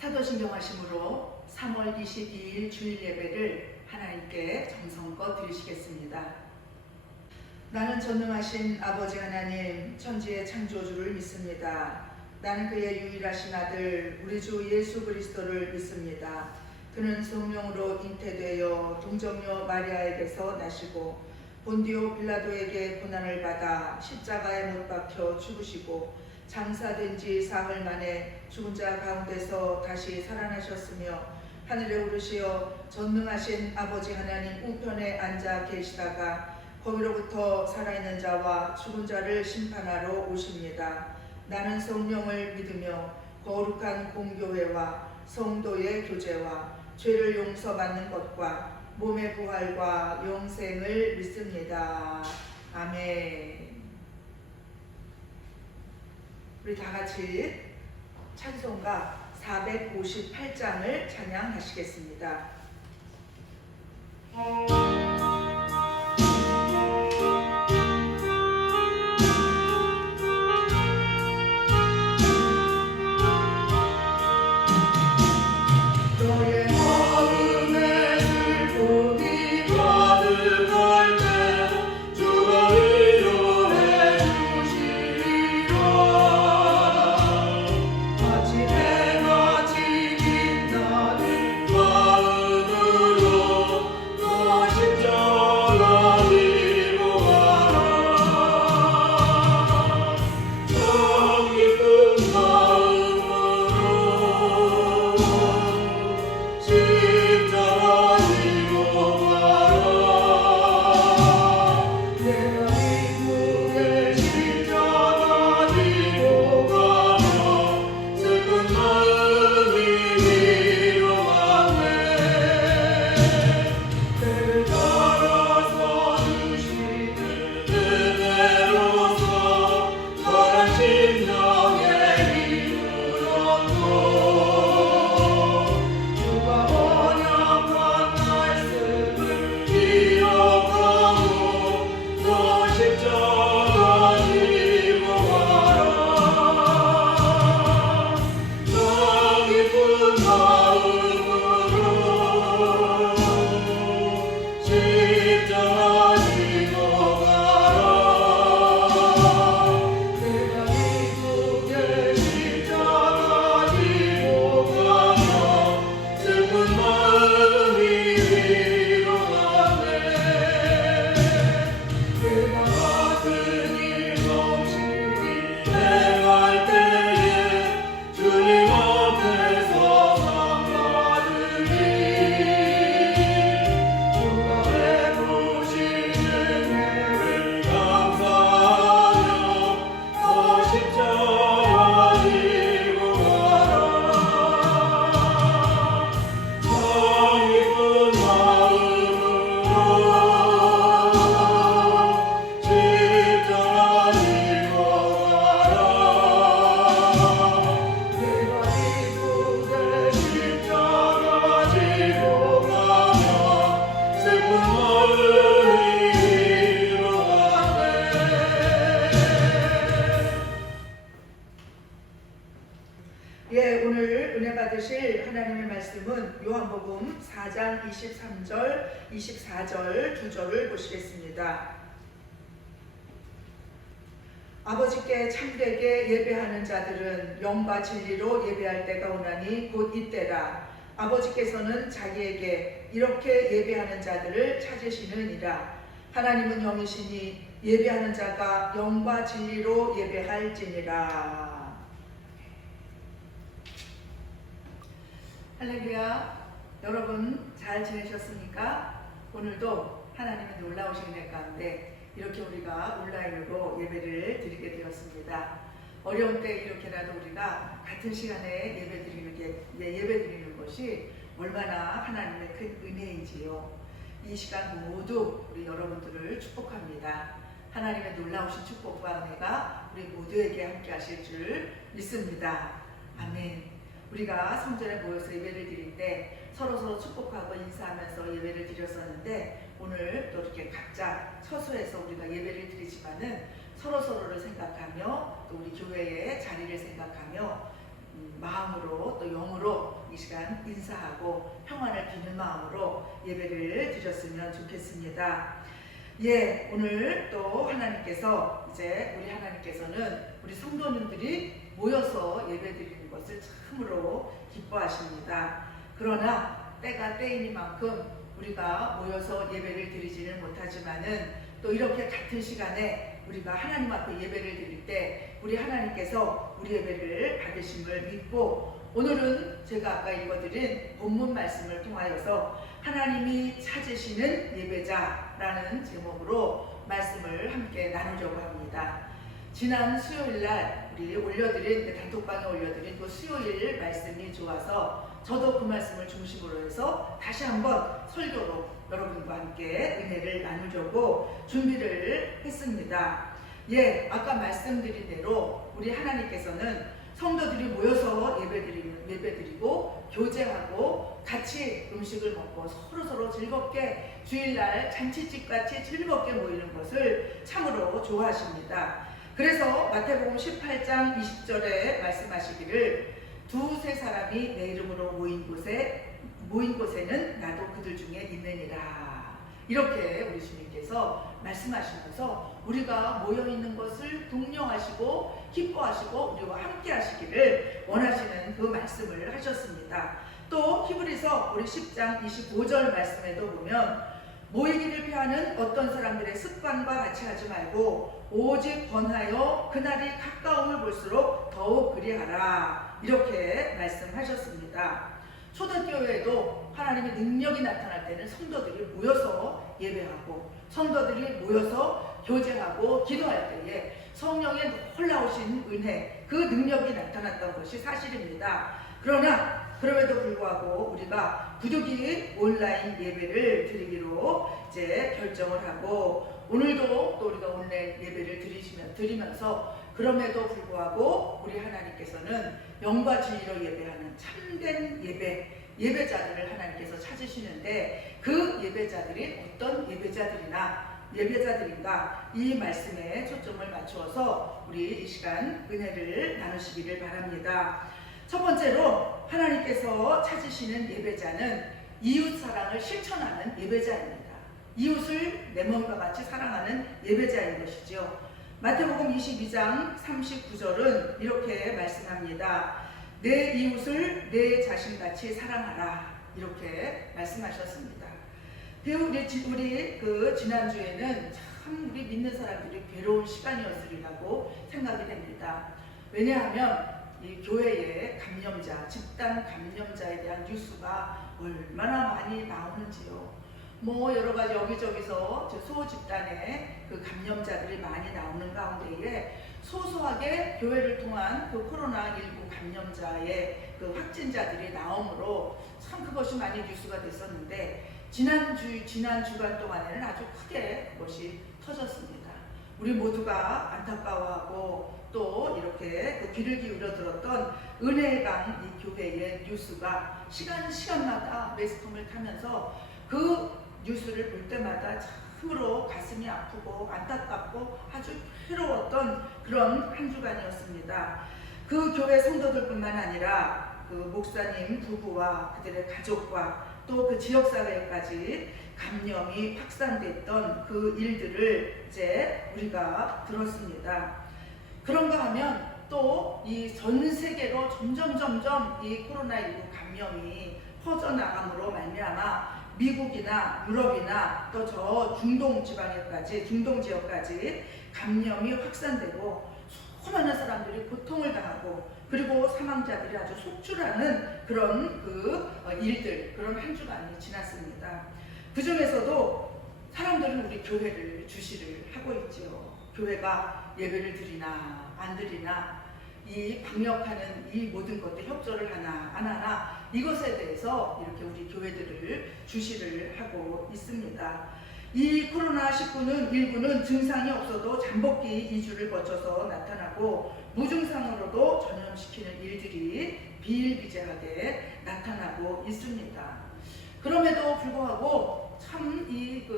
사도신경하심으로 3월 22일 주일 예배를 하나님께 정성껏 드리시겠습니다. 나는 전능하신 아버지 하나님 천지의 창조주를 믿습니다. 나는 그의 유일하신 아들 우리 주 예수 그리스도를 믿습니다. 그는 성령으로 잉태되어 동정녀 마리아에게서 나시고 본디오 빌라도에게 고난을 받아 십자가에 못 박혀 죽으시고 장사된 지 사흘 만에 죽은 자 가운데서 다시 살아나셨으며 하늘에 오르시어 전능하신 아버지 하나님 우편에 앉아 계시다가 거기로부터 살아있는 자와 죽은 자를 심판하러 오십니다. 나는 성령을 믿으며 거룩한 공교회와 성도의 교제와 죄를 용서받는 것과 몸의 부활과 영생을 믿습니다. 아멘. 우리 다 같이 찬송가 458장을 찬양하시겠습니다. 오늘 은혜 받으실 하나님의 말씀은 요한복음 4장 23절, 24절 두 절을 보시겠습니다. 아버지께 참되게 예배하는 자들은 영과 진리로 예배할 때가 오나니 곧 이때라. 아버지께서는 자기에게 이렇게 예배하는 자들을 찾으시느니라. 하나님은 영이시니 예배하는 자가 영과 진리로 예배할지니라. 할렐루야. 여러분 잘 지내셨습니까? 오늘도 하나님의 놀라우신 은혜 가운데 이렇게 우리가 온라인으로 예배를 드리게 되었습니다. 어려운 때 이렇게라도 우리가 같은 시간에 예배 드리는 것이 얼마나 하나님의 큰 은혜인지요. 이 시간 모두 우리 여러분들을 축복합니다. 하나님의 놀라우신 축복과 은혜가 우리 모두에게 함께 하실 줄 믿습니다. 아멘. 우리가 성전에 모여서 예배를 드릴 때 서로 축복하고 인사하면서 예배를 드렸었는데 오늘 또 이렇게 각자 처소에서 우리가 예배를 드리지만은 서로를 생각하며 또 우리 교회의 자리를 생각하며 마음으로 또 영으로 이 시간 인사하고 평안을 비는 마음으로 예배를 드렸으면 좋겠습니다. 예, 오늘 또 하나님께서 우리 하나님께서는 우리 성도님들이 모여서 예배 드리는 것을 참으로 기뻐하십니다. 그러나 때가 때이니만큼 우리가 모여서 예배를 드리지는 못하지만은 또 이렇게 같은 시간에 우리가 하나님 앞에 예배를 드릴 때 우리 하나님께서 우리 예배를 받으심을 믿고, 오늘은 제가 아까 읽어드린 본문 말씀을 통하여서 하나님이 찾으시는 예배자라는 제목으로 말씀을 함께 나누려고 합니다. 지난 수요일날 우리 올려드린 단톡방에 올려드린 그 수요일 말씀이 좋아서 저도 그 말씀을 중심으로 해서 다시 한번 설교로 여러분과 함께 은혜를 나누려고 준비를 했습니다. 예, 아까 말씀드린 대로 우리 하나님께서는 성도들이 모여서 예배드리고 교제하고 같이 음식을 먹고 서로 즐겁게 주일날 잔치집같이 즐겁게 모이는 것을 참으로 좋아하십니다. 그래서 마태복음 18장 20절에 말씀하시기를 두세 사람이 내 이름으로 모인 곳에는 나도 그들 중에 있느니라. 이렇게 우리 주님께서 말씀하시면서 우리가 모여있는 것을 독려하시고 기뻐하시고 우리와 함께 하시기를 원하시는 그 말씀을 하셨습니다. 또 히브리서 우리 10장 25절 말씀에도 보면 모이기를 피하는 어떤 사람들의 습관과 같이 하지 말고 오직 권하여 그날이 가까움을 볼수록 더욱 그리하라. 이렇게 말씀하셨습니다. 초대교회에도 하나님의 능력이 나타날 때는 성도들이 모여서 예배하고 성도들이 모여서 교제하고 기도할 때에 성령의 놀라우신 은혜, 그 능력이 나타났던 것이 사실입니다. 그러나 그럼에도 불구하고 우리가 부득이 온라인 예배를 드리기로 이제 결정을 하고, 오늘도 또 우리가 온라인 예배를 드리면서 그럼에도 불구하고 우리 하나님께서는 영과 진리로 예배하는 참된 예배자들을 하나님께서 찾으시는데, 그 예배자들이 어떤 예배자들인가, 이 말씀에 초점을 맞추어서 우리 이 시간 은혜를 나누시기를 바랍니다. 첫 번째로 하나님께서 찾으시는 예배자는 이웃 사랑을 실천하는 예배자입니다. 이웃을 내 몸과 같이 사랑하는 예배자인 것이죠. 마태복음 22장 39절은 이렇게 말씀합니다. 내 이웃을 내 자신같이 사랑하라. 이렇게 말씀하셨습니다. 우리 지난주에는 참 우리 믿는 사람들이 괴로운 시간이었으리라고 생각이 됩니다. 왜냐하면 이 교회의 감염자, 집단 감염자에 대한 뉴스가 얼마나 많이 나오는지요. 여러 가지 여기저기서 소집단의 그 감염자들이 많이 나오는 가운데에 소소하게 교회를 통한 그 코로나19 감염자의 그 확진자들이 나오므로 참 그것이 많이 뉴스가 됐었는데, 지난 주간 동안에는 아주 크게 그것이 터졌습니다. 우리 모두가 안타까워하고 또 이렇게 그 귀를 기울여 들었던 은혜의 강 이 교회의 뉴스가 시간마다 매스컴을 타면서 그 뉴스를 볼 때마다 참으로 가슴이 아프고 안타깝고 아주 괴로웠던 그런 한 주간이었습니다. 그 교회 성도들뿐만 아니라 그 목사님 부부와 그들의 가족과 또 그 지역사회까지 감염이 확산됐던 그 일들을 이제 우리가 들었습니다. 그런가 하면 또 이 전 세계로 점점 이 코로나19 감염이 퍼져나감으로 말미암아 미국이나 유럽이나 또 저 중동 지역까지 감염이 확산되고 수많은 사람들이 고통을 당하고 그리고 사망자들이 아주 속출하는 그런 일들, 그런 한 주간이 지났습니다. 그 중에서도 사람들은 우리 교회를 주시를 하고 있지요. 교회가 예배를 드리나 안 드리나, 이 방역하는 이 모든 것들 협조를 하나 안 하나, 이것에 대해서 이렇게 우리 교회들을 주시를 하고 있습니다. 이 코로나19는 일부는 증상이 없어도 잠복기 2주를 거쳐서 나타나고 무증상으로도 전염시키는 일들이 비일비재하게 나타나고 있습니다. 그럼에도 불구하고 참 이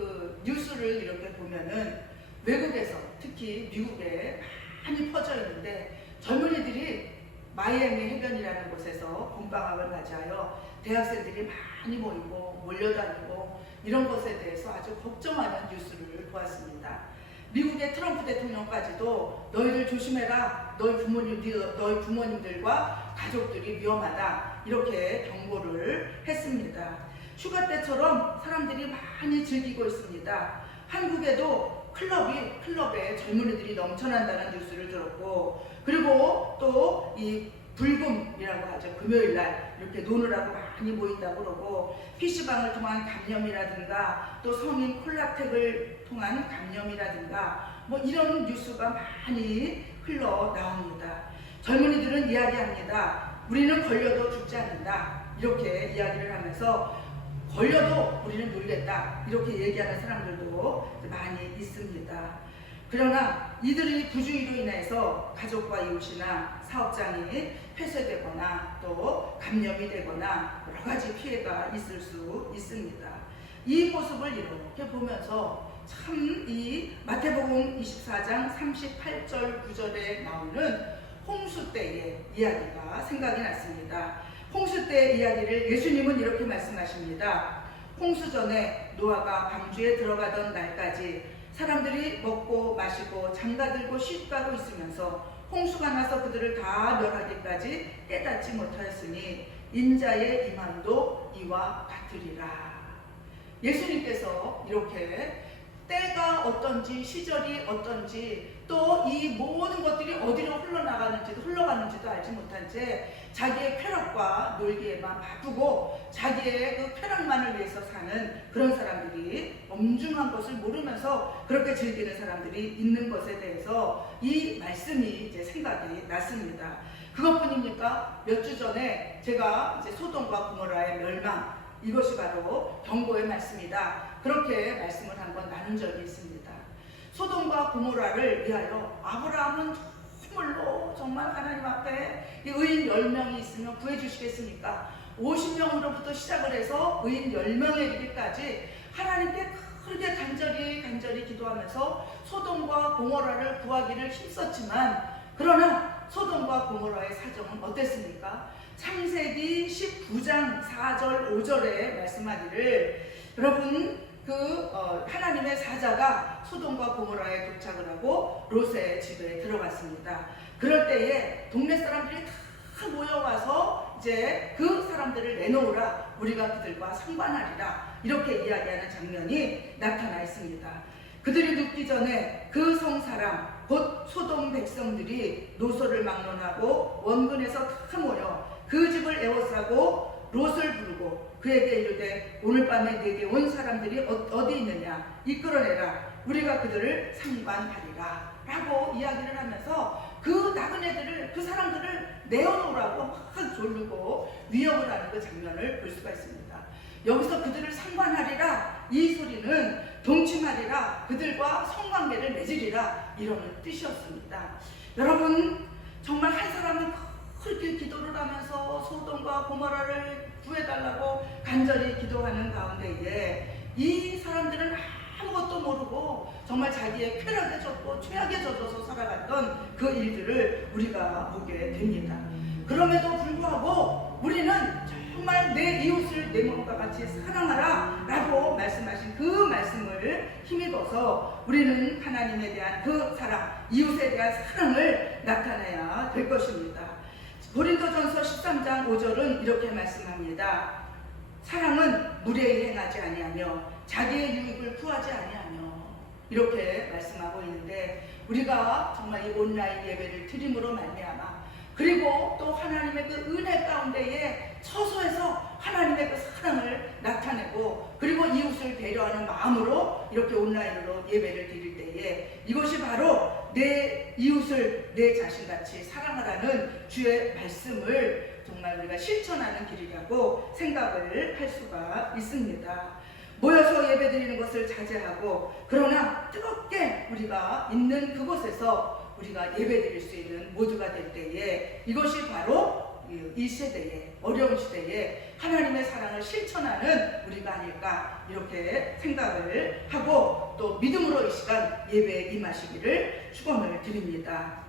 뉴스를 이렇게 보면은 외국에서, 특히 미국에 많이 퍼져 있는데 젊은이들이 마이애미 해변이라는 곳에서 봄방학을 맞이하여 대학생들이 많이 모이고 몰려다니고 이런 것에 대해서 아주 걱정하는 뉴스를 보았습니다. 미국의 트럼프 대통령까지도 너희들 조심해라, 너희 부모님들과 가족들이 위험하다, 이렇게 경고를 했습니다. 휴가 때처럼 사람들이 많이 즐기고 있습니다. 한국에도 클럽에 젊은이들이 넘쳐난다는 뉴스를 들었고, 그리고 또 이 불금이라고 하죠. 금요일날 이렇게 노느라고 많이 모인다고 그러고, PC방을 통한 감염이라든가 또 성인 콜라텍을 통한 감염이라든가 뭐 이런 뉴스가 많이 흘러나옵니다. 젊은이들은 이야기합니다. 우리는 걸려도 죽지 않는다, 이렇게 이야기를 하면서 걸려도 우리는 놀겠다, 이렇게 얘기하는 사람들도 많이 있습니다. 그러나 이들이 부주의로 인해서 가족과 이웃이나 사업장이 폐쇄되거나 또 감염이 되거나 여러 가지 피해가 있을 수 있습니다. 이 모습을 이렇게 보면서 참 이 마태복음 24장 38절 9절에 나오는 홍수 때의 이야기가 생각이 났습니다. 홍수 때의 이야기를 예수님은 이렇게 말씀하십니다. 홍수 전에 노아가 방주에 들어가던 날까지 사람들이 먹고 마시고 장가들고 시집가고 있으면서 홍수가 나서 그들을 다 멸하기까지 깨닫지 못하였으니 인자의 임함도 이와 같으리라. 예수님께서 이렇게 때가 어떤지 시절이 어떤지 또 이 모든 것들이 어디로 흘러가는지도 알지 못한 채 자기의 쾌락과 놀기에만 바쁘고 자기의 그 쾌락만을 위해서 사는 그런 사람들이 엄중한 것을 모르면서 그렇게 즐기는 사람들이 있는 것에 대해서 이 말씀이 이제 생각이 났습니다. 그것뿐입니까? 몇 주 전에 제가 이제 소돔과 고모라의 멸망, 이것이 바로 경고의 말씀이다, 그렇게 말씀을 한번 나눈 적이 있습니다. 소돔과 고모라를 위하여 아브라함은 정말로 정말 하나님 앞에 의인 10명이 있으면 구해주시겠습니까? 50명으로부터 시작을 해서 의인 10명에 이르기까지 하나님께 크게 간절히 기도하면서 소돔과 고모라를 구하기를 힘썼지만, 그러나 소돔과 고모라의 사정은 어땠습니까? 창세기 19장 4절 5절에 말씀하기를, 여러분 하나님의 사자가 소돔과 고모라에 도착을 하고 롯의 집에 들어갔습니다. 그럴 때에 동네 사람들이 다 모여와서 이제 그 사람들을 내놓으라, 우리가 그들과 상관하리라, 이렇게 이야기하는 장면이 나타나 있습니다. 그들이 눕기 전에 그 성 사람 곧 소돔 백성들이 노소를 막론하고 원근에서 다 모여 그 집을 에워싸고 롯을 부르고 그에게 이르되 오늘 밤에 내게 온 사람들이 어디 있느냐, 이끌어내라, 우리가 그들을 상관하리라 라고 이야기를 하면서 그 나그네들을, 그 사람들을 내어놓으라고 막 조르고 위협을 하는 그 장면을 볼 수가 있습니다. 여기서 그들을 상관하리라, 이 소리는 동침하리라, 그들과 성관계를 맺으리라, 이런 뜻이었습니다. 여러분, 정말 한 사람은 그렇게 기도를 하면서 소돔과 고모라를 구해달라고 간절히 기도하는 가운데에 이 사람들은 아무것도 모르고 정말 자기의 쾌락에 젖고 최악에 젖어서 살아갔던 그 일들을 우리가 보게 됩니다. 그럼에도 불구하고 우리는 정말 내 이웃을 내 몸과 같이 사랑하라 라고 말씀하신 그 말씀을 힘입어서 우리는 하나님에 대한 그 사랑, 이웃에 대한 사랑을 나타내야 될 것입니다. 고린도전서 13장 5절은 이렇게 말씀합니다. 사랑은 무례히 행하지 아니하며 자기의 유익을 구하지 아니하며, 이렇게 말씀하고 있는데, 우리가 정말 이 온라인 예배를 드림으로 말미암아, 그리고 또 하나님의 그 은혜 가운데에 처소해서 하나님의 그 사랑을 나타내고, 그리고 이웃을 배려하는 마음으로 이렇게 온라인으로 예배를 드릴 때에 이것이 바로 내 이웃을 내 자신같이 사랑하라는 주의 말씀을 정말 우리가 실천하는 길이라고 생각을 할 수가 있습니다. 모여서 예배드리는 것을 자제하고, 그러나 뜨겁게 우리가 있는 그곳에서 우리가 예배드릴 수 있는 모두가 될 때에 이것이 바로 이 시대에, 어려운 시대에 하나님의 사랑을 실천하는 우리가 아닐까, 이렇게 생각을 하고 또 믿음으로 이 시간 예배에 임하시기를 축원을 드립니다.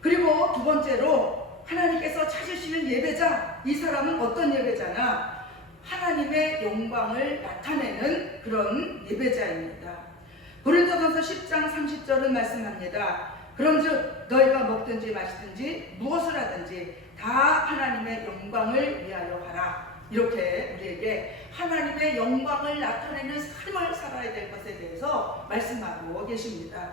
그리고 두 번째로 하나님께서 찾으시는 예배자, 이 사람은 어떤 예배자나 하나님의 영광을 나타내는 그런 예배자입니다. 고린도전서 10장 30절은 말씀합니다. 그런즉 너희가 먹든지 마시든지 무엇을 하든지 다 하나님의 영광을 위하여 하라. 이렇게 우리에게 하나님의 영광을 나타내는 삶을 살아야 될 것에 대해서 말씀하고 계십니다.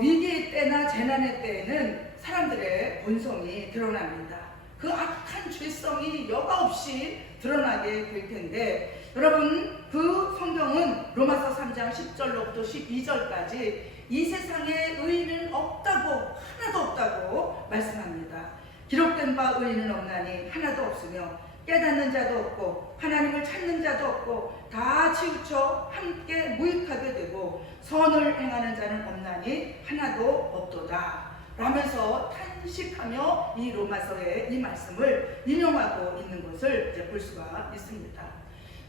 위기의 때나 재난의 때에는 사람들의 본성이 드러납니다. 그 악한 죄성이 여과없이 드러나게 될 텐데, 여러분, 그 성경은 로마서 3장 10절로부터 12절까지 이 세상에 의인은 없다고, 하나도 없다고 말씀합니다. 기록된 바 의인은 없나니 하나도 없으며 깨닫는 자도 없고 하나님을 찾는 자도 없고 다 치우쳐 함께 무익하게 되고 선을 행하는 자는 없나니 하나도 없도다 라면서 탄식하며 이 로마서의 이 말씀을 인용하고 있는 것을 이제 볼 수가 있습니다.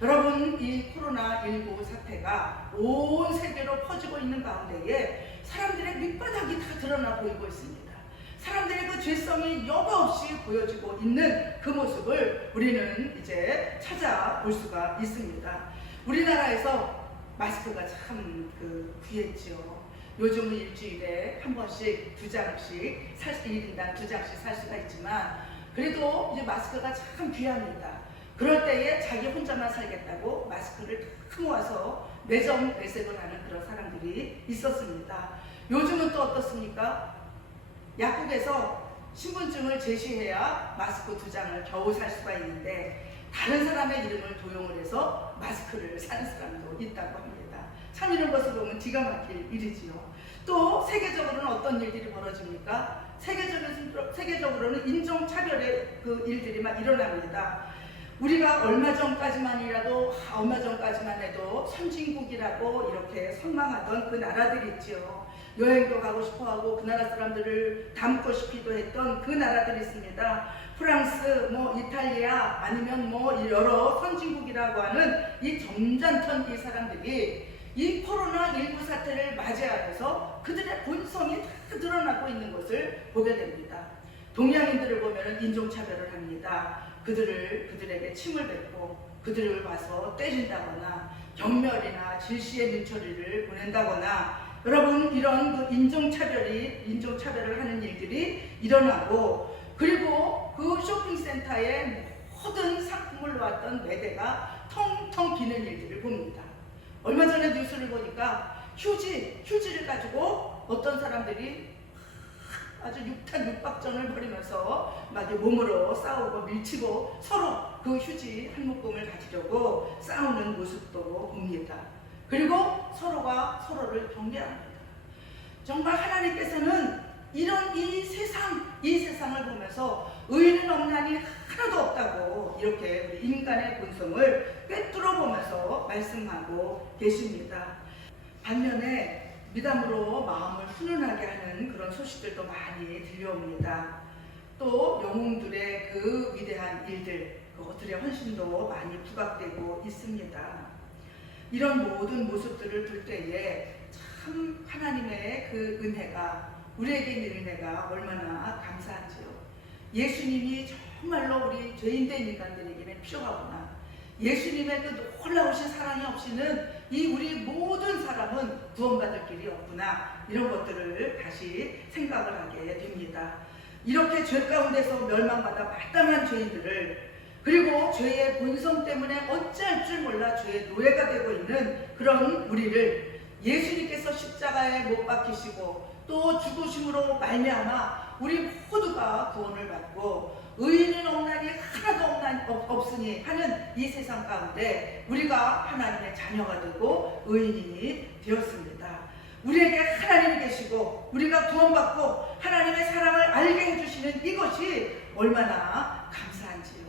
여러분, 이 코로나19 사태가 온 세계로 퍼지고 있는 가운데에 사람들의 밑바닥이 다 드러나 보이고 있습니다. 사람들의 그 죄성이 여과없이 보여지고 있는 그 모습을 우리는 이제 찾아볼 수가 있습니다. 우리나라에서 마스크가 참 귀했지요. 요즘은 일주일에 한 번씩 2장씩 1인당 2장씩 살 수가 있지만 그래도 이제 마스크가 참 귀합니다. 그럴 때에 자기 혼자만 살겠다고 마스크를 탁 모아서 매색을 하는 그런 사람들이 있었습니다. 요즘은 또 어떻습니까? 약국에서 신분증을 제시해야 마스크 2장을 겨우 살 수가 있는데 다른 사람의 이름을 도용을 해서 마스크를 사는 사람도 있다고 합니다. 참 이런 것을 보면 기가 막힐 일이지요. 또 세계적으로는 어떤 일들이 벌어집니까? 세계적으로는 인종차별의 그 일들이 막 일어납니다. 우리가 얼마 전까지만 해도 선진국이라고 이렇게 선망하던 그 나라들이 있지요. 여행도 가고 싶어하고 그 나라 사람들을 닮고 싶기도 했던 그 나라들이 있습니다. 프랑스, 이탈리아, 아니면 여러 선진국이라고 하는 이 점잖던 이 사람들이 이 코로나19 사태를 맞이하면서 그들의 본성이 다 드러나고 있는 것을 보게 됩니다. 동양인들을 보면 인종차별을 합니다. 그들에게 침을 뱉고 그들을 와서 때린다거나 경멸이나 질시의 민초리를 보낸다거나, 여러분, 이런 그 인종차별을 하는 일들이 일어나고, 그리고 그 쇼핑센터에 모든 상품을 놓았던 매대가 텅텅 비는 일들을 봅니다. 얼마 전에 뉴스를 보니까 휴지를 가지고 어떤 사람들이 아주 육박전을 벌이면서 막 몸으로 싸우고 밀치고 서로 그 휴지 한 묶음을 가지려고 싸우는 모습도 봅니다. 그리고 서로가 서로를 경계합니다. 정말 하나님께서는 이런 이 세상을 보면서 의인은 없나니 하나도 없다고 이렇게 우리 인간의 본성을 꿰뚫어 보면서 말씀하고 계십니다. 반면에 미담으로 마음을 훈훈하게 하는 그런 소식들도 많이 들려옵니다. 또 영웅들의 그 위대한 일들, 그것들의 헌신도 많이 부각되고 있습니다. 이런 모든 모습들을 볼 때에 참 하나님의 그 은혜가, 우리에게 있는 은혜가 얼마나 감사한지요. 예수님이 정말로 우리 죄인된 인간들에게는 필요하구나. 예수님의 그 놀라우신 사랑이 없이는 이 우리 모든 사람은 구원받을 길이 없구나. 이런 것들을 다시 생각을 하게 됩니다. 이렇게 죄 가운데서 멸망받아 마땅한 죄인들을, 그리고 죄의 본성 때문에 어찌할 줄 몰라 죄의 노예가 되고 있는 그런 우리를 예수님께서 십자가에 못 박히시고 또 죽으심으로 말미암아 우리 모두가 구원을 받고 의인은 없나니 하나도 없으니 하는 이 세상 가운데 우리가 하나님의 자녀가 되고 의인이 되었습니다. 우리에게 하나님이 계시고 우리가 구원받고 하나님의 사랑을 알게 해주시는 이것이 얼마나 감사한지요.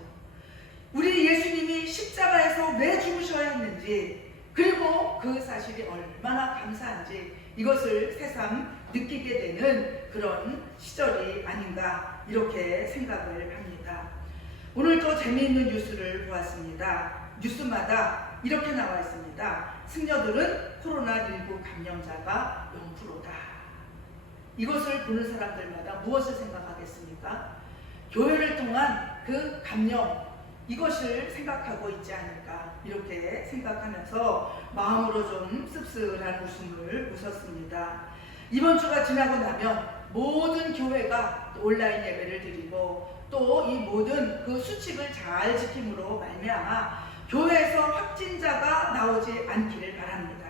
우리 예수님이 십자가에서 왜 죽으셔야 했는지, 그리고 그 사실이 얼마나 감사한지 이것을 새삼 느끼게 되는 그런 시절이 아닌가, 이렇게 생각을 합니다. 오늘도 재미있는 뉴스를 보았습니다. 뉴스마다 이렇게 나와 있습니다. 승려들은 코로나19 감염자가 0%다. 이것을 보는 사람들마다 무엇을 생각하겠습니까? 교회를 통한 그 감령, 이것을 생각하고 있지 않을까 이렇게 생각하면서 마음으로 좀 씁쓸한 웃음을 웃었습니다. 이번 주가 지나고 나면 모든 교회가 온라인 예배를 드리고 또 이 모든 그 수칙을 잘 지킴으로 말미암아 교회에서 확진자가 나오지 않기를 바랍니다.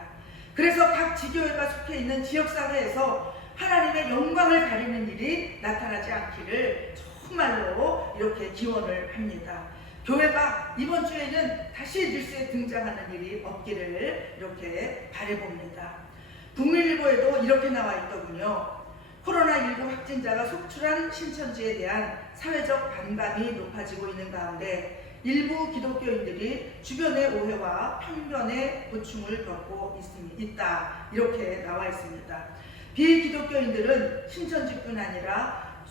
그래서 각 지교회가 속해 있는 지역사회에서 하나님의 영광을 가리는 일이 나타나지 않기를 정말로 이렇게 기원을 합니다. 교회가 이번 주에는 다시 뉴스에 등장하는 일이 없기를 이렇게 바라봅니다. 국민일보에도 이렇게 나와 있더군요. 코로나19 확진자가 속출한 신천지에 대한 사회적 반감이 높아지고 있는 가운데 일부 기독교인들이 주변의 오해와 편견의 고충을 겪고 있다. 이렇게 나와 있습니다. 비기독교인들은 신천지뿐 아니라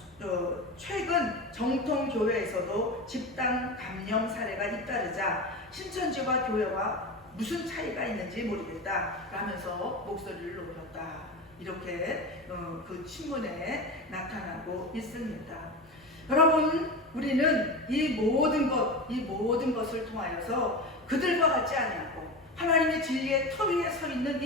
최근 정통교회에서도 집단 감염 사례가 잇따르자 신천지와 교회와 무슨 차이가 있는지 모르겠다 라면서 목소리를 높였다. 이렇게 그 신문에 나타나고 있습니다. 여러분, 우리는 이 모든 것을 통하여서 그들과 같지 않고 하나님의 진리의 터 위에 서 있는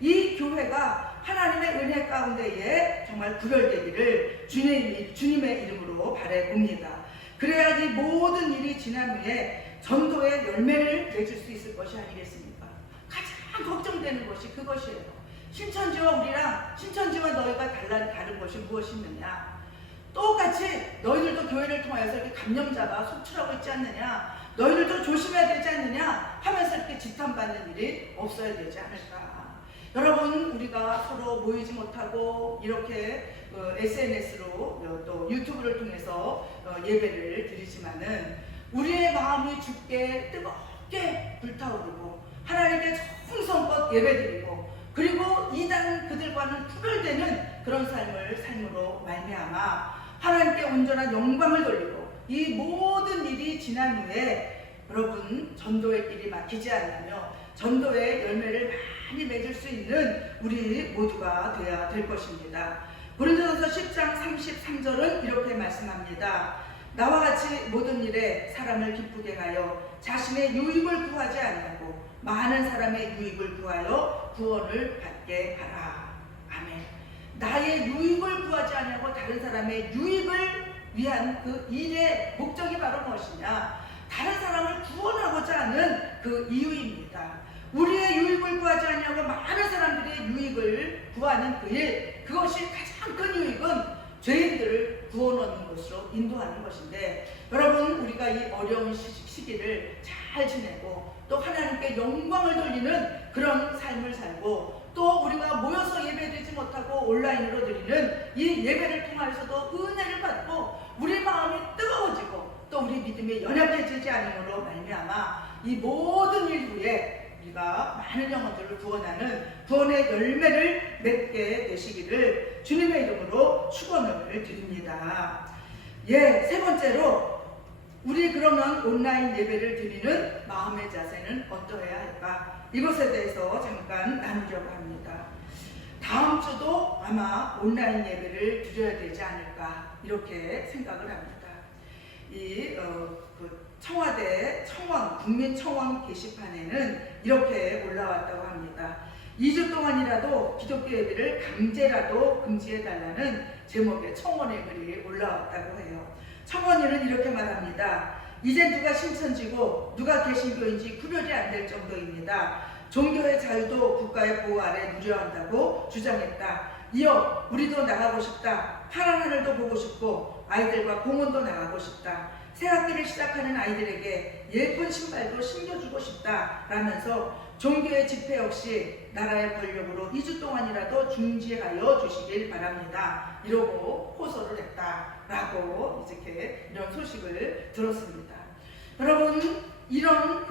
이 교회가 하나님의 은혜 가운데에 정말 구별되기를 주님의 이름으로 바라봅니다. 그래야 이 모든 일이 지난 후에 전도의 열매를 맺을 수 있을 것이 아니겠습니까? 가장 걱정되는 것이 그것이에요. 신천지와 너희가 다른 것이 무엇이 있느냐? 똑같이 너희들도 교회를 통하여서 이렇게 감염자가 속출하고 있지 않느냐? 너희들도 조심해야 되지 않느냐? 하면서 이렇게 지탄받는 일이 없어야 되지 않을까? 여러분, 우리가 서로 모이지 못하고 이렇게 SNS로 또 유튜브를 통해서 예배를 드리지만은 우리의 마음이 주께 뜨겁게 불타오르고 하나님께 정성껏 예배드리고 그리고 이단 그들과는 구별되는 그런 삶으로 말미암아 하나님께 온전한 영광을 돌리고 이 모든 일이 지난 후에 여러분 전도의 길이 막히지 않으며 전도의 열매를 많이 맺을 수 있는 우리 모두가 되어야 될 것입니다. 고린도전서 10장 33절은 이렇게 말씀합니다. 나와 같이 모든 일에 사람을 기쁘게 하여 자신의 유익을 구하지 아니하고 많은 사람의 유익을 구하여 구원을 받게 하라. 아멘. 나의 유익을 구하지 아니하고 다른 사람의 유익을 위한 그 일의 목적이 바로 무엇이냐? 다른 사람을 구원하고자 하는 그 이유입니다. 우리의 유익을 구하지 아니하고 많은 사람들의 유익을 구하는 그 일, 그것이 가장 큰 유익은 죄인들을 구원 얻는 것으로 인도하는 것인데, 여러분, 우리가 이 어려운 시기를 잘 지내고 또 하나님께 영광을 돌리는 그런 삶을 살고 또 우리가 모여서 예배드리지 못하고 온라인으로 드리는 이 예배를 통하여서도 은혜를 받고 우리 마음이 뜨거워지고 또 우리 믿음이 연약해지지 않음으로 말미암아 이 모든 일 후에 우리가 많은 영혼들을 구원하는 구원의 열매를 맺게 되시기를 주님의 이름으로 축원을 드립니다. 세 번째로 우리 그러면 온라인 예배를 드리는 마음의 자세는 어떠해야 할까? 이것에 대해서 잠깐 나누려고 합니다. 다음 주도 아마 온라인 예배를 드려야 되지 않을까 이렇게 생각을 합니다. 청와대 국민청원 게시판에는 이렇게 올라왔다고 합니다. 2주 동안이라도 기독교 예배를 강제라도 금지해달라는 제목의 청원의 글이 올라왔다고 해요. 청원인은 이렇게 말합니다. 이제 누가 신천지고 누가 개신교인지 구별이 안 될 정도입니다. 종교의 자유도 국가의 보호 아래 누려야 한다고 주장했다. 이어 우리도 나가고 싶다. 파란 하늘도 보고 싶고 아이들과 공원도 나가고 싶다. 새학기를 시작하는 아이들에게 예쁜 신발도 신겨주고 싶다 라면서 종교의 집회 없이 나라의 권력으로 2주 동안이라도 중지하여 주시길 바랍니다. 이러고 호소를 했다라고 이런 소식을 들었습니다. 여러분, 이런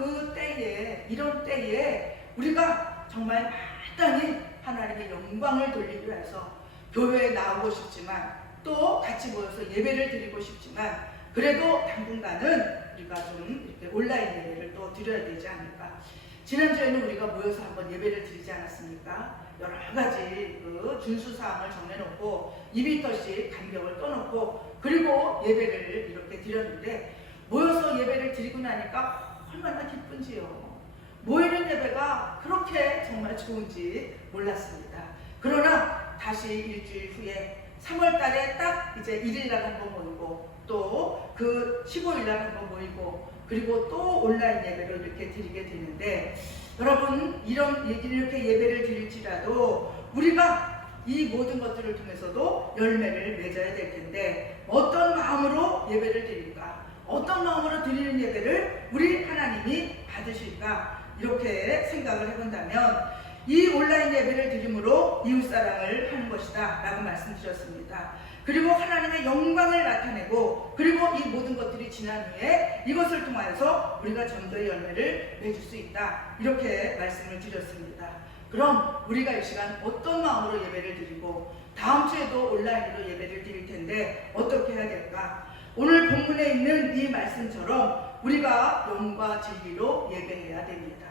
때에 우리가 정말 마땅히 하나님의 영광을 돌리기 위해서 교회에 나오고 싶지만 또 같이 모여서 예배를 드리고 싶지만 그래도 당분간은 우리가 좀 이렇게 온라인 예배를 또 드려야 되지 않을까. 지난주에는 우리가 모여서 한번 예배를 드리지 않았습니까? 여러 가지 준수사항을 정해놓고 2m씩 간격을 떠놓고 그리고 예배를 이렇게 드렸는데 모여서 예배를 드리고 나니까 얼마나 기쁜지요. 모이는 예배가 그렇게 정말 좋은지 몰랐습니다. 그러나 다시 일주일 후에 3월 달에 딱 이제 1일 날 한번 모이고 또 그 15일 날 한번 모이고 그리고 또 온라인 예배를 이렇게 드리게 되는데 여러분 이렇게 예배를 드릴지라도 우리가 이 모든 것들을 통해서도 열매를 맺어야 될 텐데 어떤 마음으로 예배를 드릴까? 어떤 마음으로 드리는 예배를 우리 하나님이 받으실까? 이렇게 생각을 해본다면 이 온라인 예배를 드림으로 이웃사랑을 하는 것이다 라고 말씀드렸습니다. 그리고 하나님의 영광을 나타내고 그리고 이 모든 것들이 지난 후에 이것을 통하여서 우리가 전도의 열매를 맺을 수 있다 이렇게 말씀을 드렸습니다. 그럼 우리가 이 시간 어떤 마음으로 예배를 드리고 다음 주에도 온라인으로 예배를 드릴 텐데 어떻게 해야 될까? 오늘 본문에 있는 이 말씀처럼 우리가 영과 진리로 예배해야 됩니다.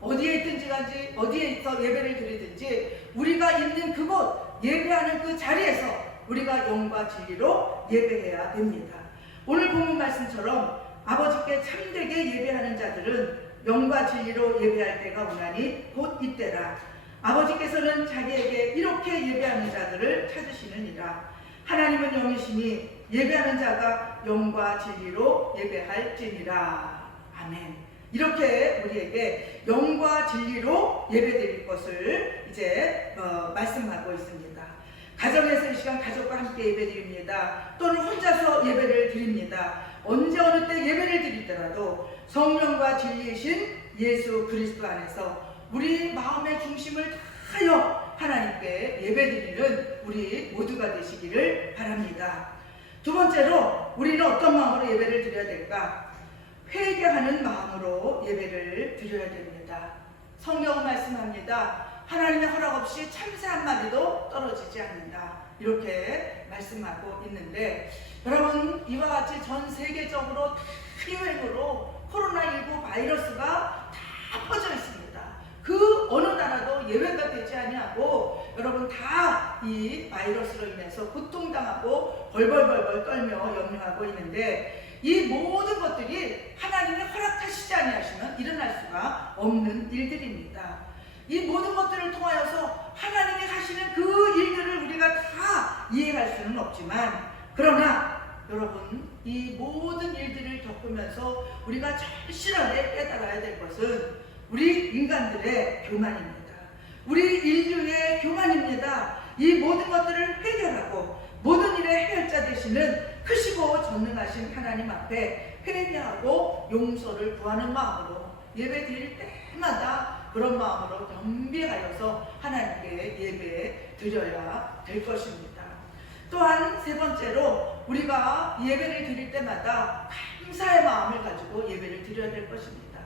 어디에 있든지 간지 어디에 있어 예배를 드리든지 우리가 있는 그곳 예배하는 그 자리에서 우리가 영과 진리로 예배해야 됩니다. 오늘 본문 말씀처럼 아버지께 참되게 예배하는 자들은 영과 진리로 예배할 때가 오나니 곧 이때라. 아버지께서는 자기에게 이렇게 예배하는 자들을 찾으시느니라. 하나님은 영이시니 예배하는 자가 영과 진리로 예배할지니라. 아멘. 이렇게 우리에게 영과 진리로 예배드릴 것을 이제 말씀하고 있습니다. 가정에서 이 시간 가족과 함께 예배드립니다. 또는 혼자서 예배를 드립니다. 언제 어느 때 예배를 드릴 때라도 성령과 진리이신 예수 그리스도 안에서 우리 마음의 중심을 다하여 하나님께 예배드리는 우리 모두가 되시기를 바랍니다. 두 번째로 우리는 어떤 마음으로 예배를 드려야 될까? 회개하는 마음으로 예배를 드려야 됩니다. 성경은 말씀합니다. 하나님의 허락 없이 참새 한 마리도 떨어지지 않는다. 이렇게 말씀하고 있는데 여러분 이와 같이 전 세계적으로 유행으로 코로나19 바이러스가 다 퍼져 있습니다. 그 어느 나라도 예외가 되지 아니하고 여러분 다 이 바이러스로 인해서 고통당하고 벌벌벌벌 떨며 염려하고 있는데 이 모든 것들이 하나님이 허락하시지 아니하시면 일어날 수가 없는 일들입니다. 이 모든 것들을 통하여서 하나님이 하시는 그 일들을 우리가 다 이해할 수는 없지만 그러나 여러분 이 모든 일들을 겪으면서 우리가 절실하게 깨달아야 될 것은 우리 인간들의 교만입니다. 우리 인류의 교만입니다. 이 모든 것들을 해결하고 모든 일의 해결자 되시는 크시고 전능하신 하나님 앞에 회개하고 용서를 구하는 마음으로 예배 드릴 때마다 그런 마음으로 겸비하여서 하나님께 예배 드려야 될 것입니다. 또한 세 번째로 우리가 예배를 드릴 때마다 감사의 마음을 가지고 예배를 드려야 될 것입니다.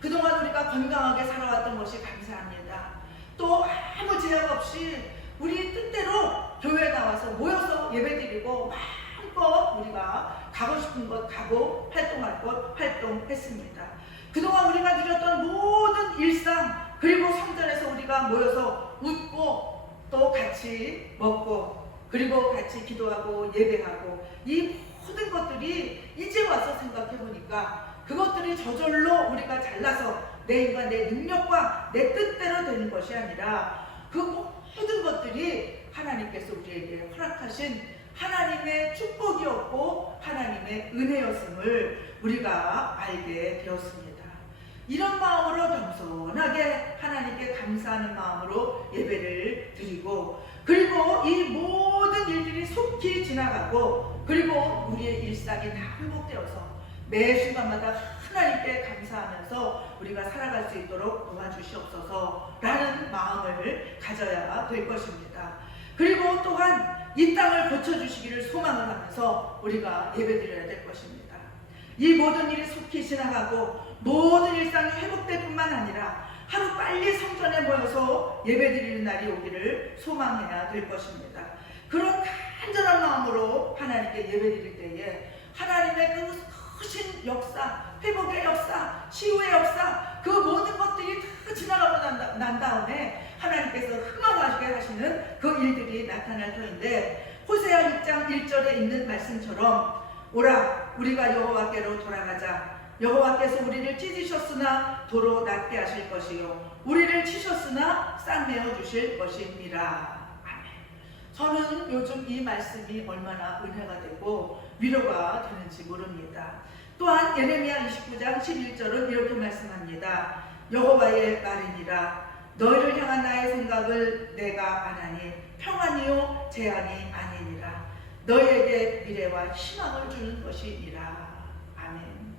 그동안 우리가 건강하게 살아왔던 것이 감사합니다. 또 아무 제약 없이 우리 뜻대로 교회에 나와서 모여서 예배드리고 마음껏 우리가 가고 싶은 곳 가고 활동할 곳 활동했습니다. 그동안 우리가 누렸던 모든 일상 그리고 성전에서 우리가 모여서 웃고 또 같이 먹고 그리고 같이 기도하고 예배하고 이 모든 것들이 이제 와서 생각해 보니까 그것들이 저절로 우리가 잘나서 내 힘과 내 능력과 내 뜻대로 되는 것이 아니라 그 모든 것들이 하나님께서 우리에게 허락하신 하나님의 축복이었고 하나님의 은혜였음을 우리가 알게 되었습니다. 이런 마음으로 겸손하게 하나님께 감사하는 마음으로 예배를 드리고 그리고 이 모든 일들이 속히 지나가고 그리고 우리의 일상이 다 회복되어서 매 순간마다 하나님께 감사하면서 우리가 살아갈 수 있도록 도와주시옵소서 라는 마음을 가져야 될 것입니다. 그리고 또한 이 땅을 고쳐주시기를 소망을 하면서 우리가 예배드려야 될 것입니다. 이 모든 일이 속히 지나가고 모든 일상이 회복될 뿐만 아니라 하루 빨리 성전에 모여서 예배드리는 날이 오기를 소망해야 될 것입니다. 그런 간절한 마음으로 하나님께 예배드릴 때에 하나님의 그 크신 역사, 회복의 역사, 치유의 역사 그 모든 것들이 다 지나가고 난 다음에 하나님께서 흥망하게 하시는 그 일들이 나타날 터인데 호세아 6장 1절에 있는 말씀처럼 오라 우리가 여호와께로 돌아가자. 여호와께서 우리를 찢으셨으나 도로 낫게 하실 것이요 우리를 치셨으나 쌍내어 주실 것입니다. 아멘. 저는 요즘 이 말씀이 얼마나 은혜가 되고 위로가 되는지 모릅니다. 또한 예레미야 29장 11절은 이렇게 말씀합니다. 여호와의 말이니라 너희를 향한 나의 생각을 내가 아나니 평안이요 재앙이 아니니라 너희에게 미래와 희망을 주는 것이니라. 아멘.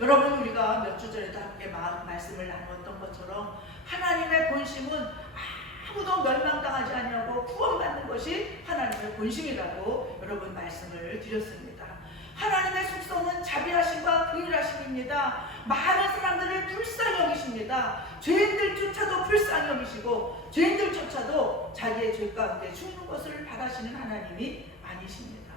여러분 우리가 몇 주 전에도 함께 말씀을 나누었던 것처럼 하나님의 본심은 아무도 멸망당하지 않냐고 구원받는 것이 하나님의 본심이라고 여러분 말씀을 드렸습니다. 하나님의 속성은 자비하심과 긍휼하심입니다. 많은 사람들을 불쌍히 여기십니다. 죄인들조차도 불쌍히 여기시고 죄인들조차도 자기의 죄 가운데 죽는 것을 바라시는 하나님이 아니십니다.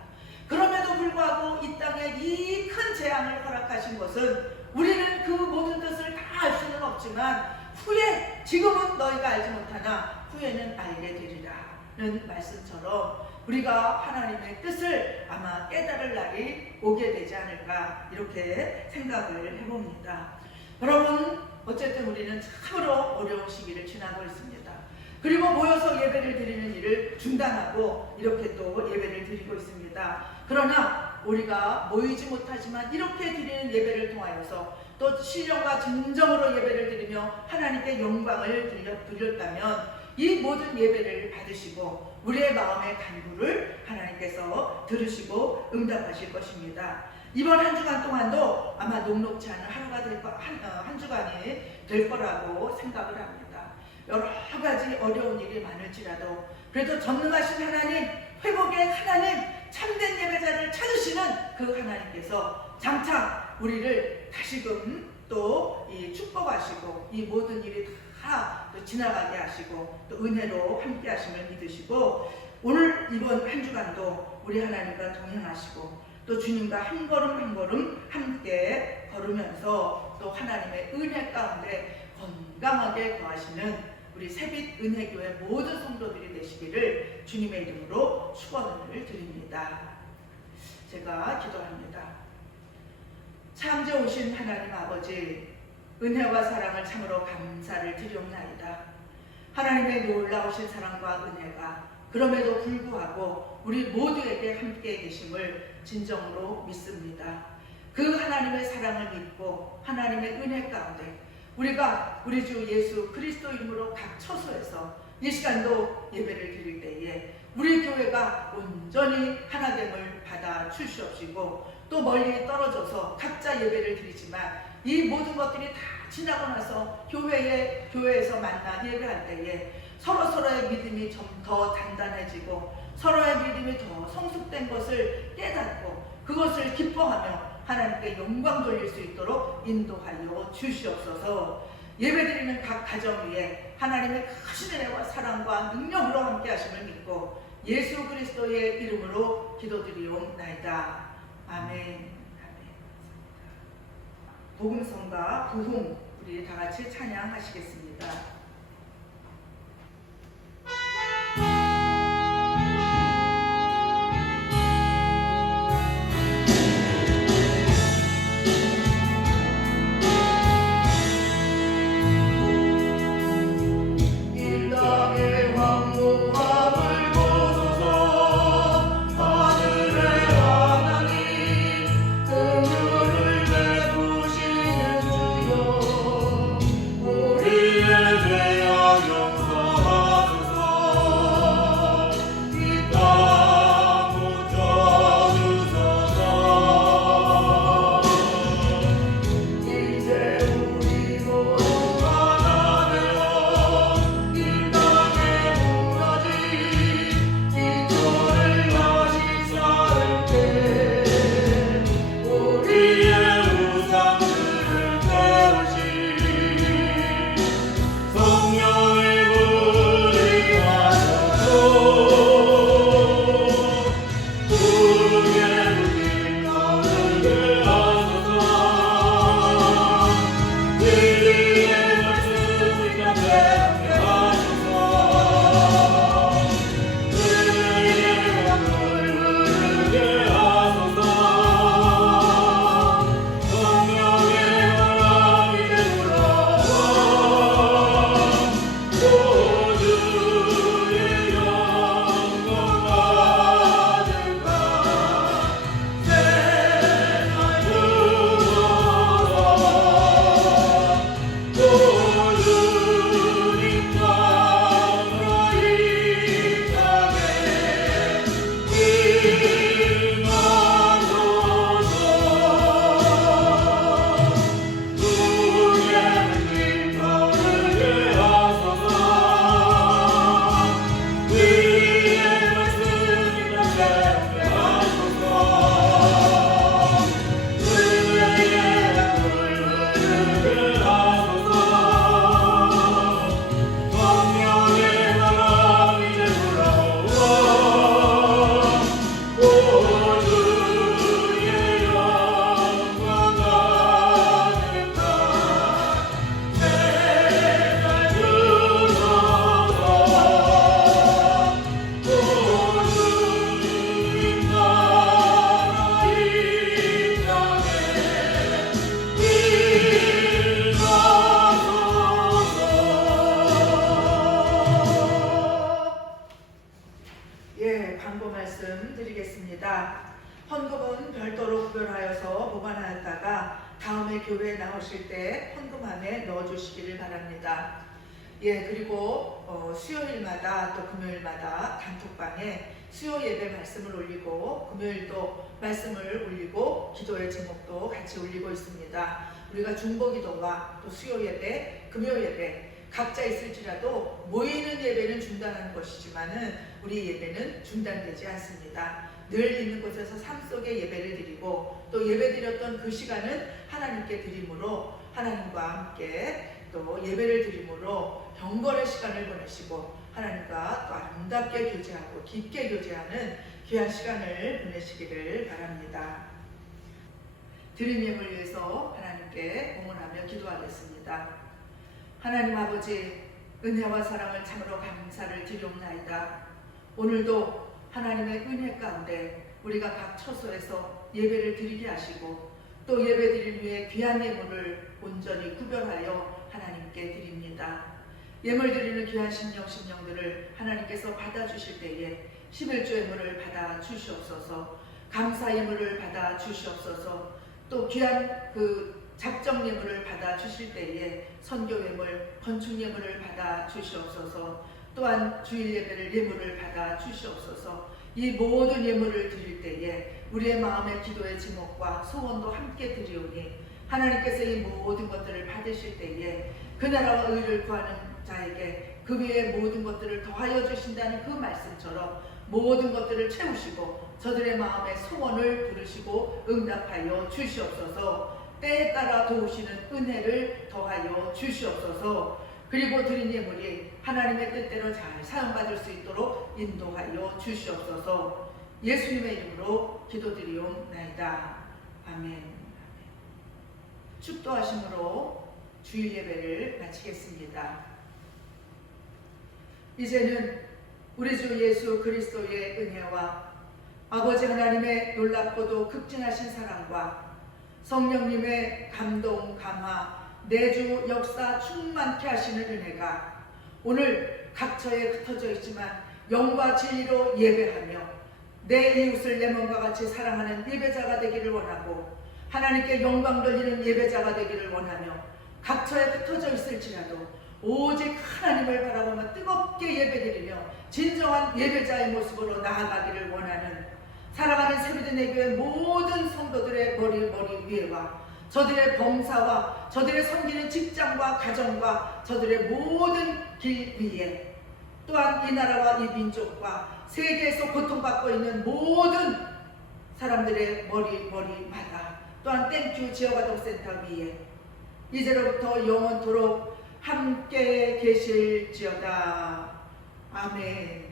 그럼에도 불구하고 이 땅에 이 큰 재앙을 허락하신 것은 우리는 그 모든 뜻을 다 알 수는 없지만 후에 지금은 너희가 알지 못하나 후에는 알게 되리라는 말씀처럼 우리가 하나님의 뜻을 아마 깨달을 날이 오게 되지 않을까 이렇게 생각을 해봅니다. 여러분 어쨌든 우리는 참으로 어려운 시기를 지나고 있습니다. 그리고 모여서 예배를 드리는 일을 중단하고 이렇게 또 예배를 드리고 있습니다. 그러나 우리가 모이지 못하지만 이렇게 드리는 예배를 통하여서 또 신령과 진정으로 예배를 드리며 하나님께 영광을 드렸다면 이 모든 예배를 받으시고 우리의 마음의 간구를 하나님께서 들으시고 응답하실 것입니다. 이번 한 주간 동안도 아마 녹록지 않은 하루가 한 주간이 될 거라고 생각을 합니다. 여러 가지 어려운 일이 많을지라도 그래도 전능하신 하나님, 회복의 하나님, 참된 예배자를 찾으시는 그 하나님께서 장차 우리를 다시금 또 축복하시고 이 모든 일이 다 또 지나가게 하시고 또 은혜로 함께 하심을 믿으시고 오늘 이번 한 주간도 우리 하나님과 동행하시고 또 주님과 한 걸음 한 걸음 함께 걸으면서 또 하나님의 은혜 가운데 건강하게 거하시는 우리 새빛 은혜교회 모든 성도들이 되시기를 주님의 이름으로 축원을 드립니다. 제가 기도합니다. 창조오신 하나님 아버지, 은혜와 사랑을 참으로 감사를 드리옵나이다. 하나님의 놀라우신 사랑과 은혜가 그럼에도 불구하고 우리 모두에게 함께 계심을 진정으로 믿습니다. 그 하나님의 사랑을 믿고 하나님의 은혜 가운데 우리가 우리 주 예수 그리스도 이름으로 각 처소에서 이 시간도 예배를 드릴 때에 우리 교회가 온전히 하나됨을 받아 주시옵시고 또 멀리 떨어져서 각자 예배를 드리지만 이 모든 것들이 다 지나고 나서 교회에서 만나 예배할 때에 서로의 믿음이 좀 더 단단해지고 서로의 믿음이 더 성숙된 것을 깨닫고 그것을 기뻐하며 하나님께 영광 돌릴 수 있도록 인도하여 주시옵소서. 예배드리는 각 가정 위에 하나님의 크신 은혜와 사랑과 능력으로 함께 하심을 믿고 예수 그리스도의 이름으로 기도드리옵나이다. 아멘. 복음성가 부흥 우리 다 같이 찬양하시겠습니다. 우리의 교회에 나오실 때 헌금함에 넣어주시기를 바랍니다. 예, 그리고 수요일마다 또 금요일마다 단톡방에 수요 예배 말씀을 올리고 금요일도 말씀을 올리고 기도의 제목도 같이 올리고 있습니다. 우리가 중보기도와 또 수요 예배, 금요 예배 각자 있을지라도 모이는 예배는 중단하는 것이지만은 우리 예배는 중단되지 않습니다. 늘 있는 곳에서 삶 속에 예배를 드리고 또 예배 드렸던 그 시간은 하나님께 드림으로 하나님과 함께 또 예배를 드림으로 경건의 시간을 보내시고 하나님과 또 아름답게 교제하고 깊게 교제하는 귀한 시간을 보내시기를 바랍니다. 드린 예물을 위해서 하나님께 공헌하며 기도하겠습니다. 하나님 아버지, 은혜와 사랑을 참으로 감사를 드리옵나이다. 오늘도 하나님의 은혜 가운데 우리가 각 처소에서 예배를 드리게 하시고 또 예배드린 후에 귀한 예물을 온전히 구별하여 하나님께 드립니다. 예물 드리는 귀한 심령들을 하나님께서 받아주실 때에 11조 예물을 받아 주시옵소서, 감사 예물을 받아 주시옵소서, 또 귀한 그 작정 예물을 받아 주실 때에 선교 예물, 건축 예물을 받아 주시옵소서, 또한 주일 예배를 예물을 받아 주시옵소서. 이 모든 예물을 드릴 때에 우리의 마음의 기도의 제목과 소원도 함께 드리오니 하나님께서 이 모든 것들을 받으실 때에 그 나라와 의를 구하는 자에게 그 위에 모든 것들을 더하여 주신다는 그 말씀처럼 모든 것들을 채우시고 저들의 마음의 소원을 들으시고 응답하여 주시옵소서. 때에 따라 도우시는 은혜를 더하여 주시옵소서. 그리고 드린 예물이 하나님의 뜻대로 잘 사용받을 수 있도록 인도하여 주시옵소서. 예수님의 이름으로 기도드리옵나이다. 아멘. 축도하심으로 주일 예배를 마치겠습니다. 이제는 우리 주 예수 그리스도의 은혜와 아버지 하나님의 놀랍고도 극진하신 사랑과 성령님의 감동, 감화, 내주 역사 충만케 하시는 은혜가 오늘 각처에 흩어져 있지만 영과 진리로 예배하며 내 이웃을 내 몸과 같이 사랑하는 예배자가 되기를 원하고 하나님께 영광 돌리는 예배자가 되기를 원하며 각처에 흩어져 있을지라도 오직 하나님을 바라보며 뜨겁게 예배드리며 진정한 예배자의 모습으로 나아가기를 원하는 사랑하는 세비드네 교회 모든 성도들의 머리 위에와 저들의 봉사와 저들의 섬기는 직장과 가정과 저들의 모든 길 위에 또한 이 나라와 이 민족과 세계에서 고통받고 있는 모든 사람들의 머리마다 또한 땡큐 지역아동센터 위에 이제로부터 영원토록 함께 계실지어다. 아멘.